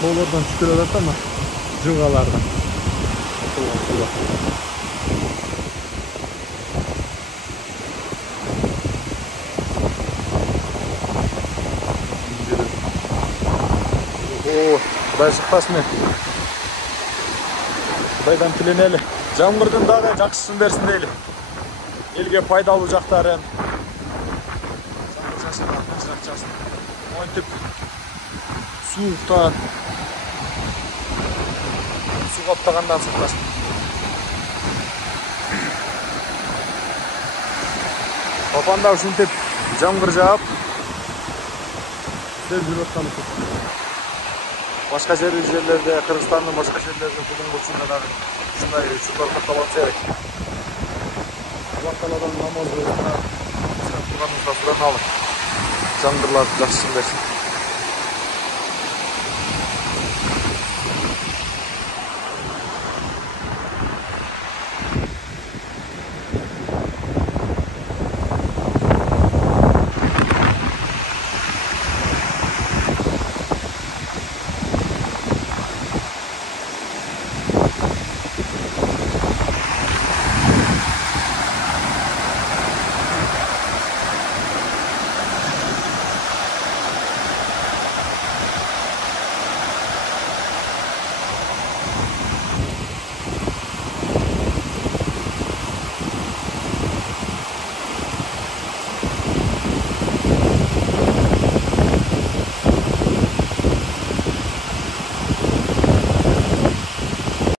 тоолордон түшүп атат ама жылгалардан. Құдай шықпасын. Құдайдан тіленелі. Жаңбырдың дағы жақсысын берсін дейлі. Елге пайдалы жақтарын. Жаңбыр жасын, артын жасын. Ойынтып, суықтан, су қаптағандан сақтасын. Папанда ушинтип жаңбыр жаап, жүрүп атканы көп. Başka jерлерде, Кыргызстандын башка жерлерде бүгүнкү учурда дагы ушундай учурлар катталат керек. Алла Тааладан намаз окуп, турганыбызда сураналы. Жаңбырларды жакшы берсин.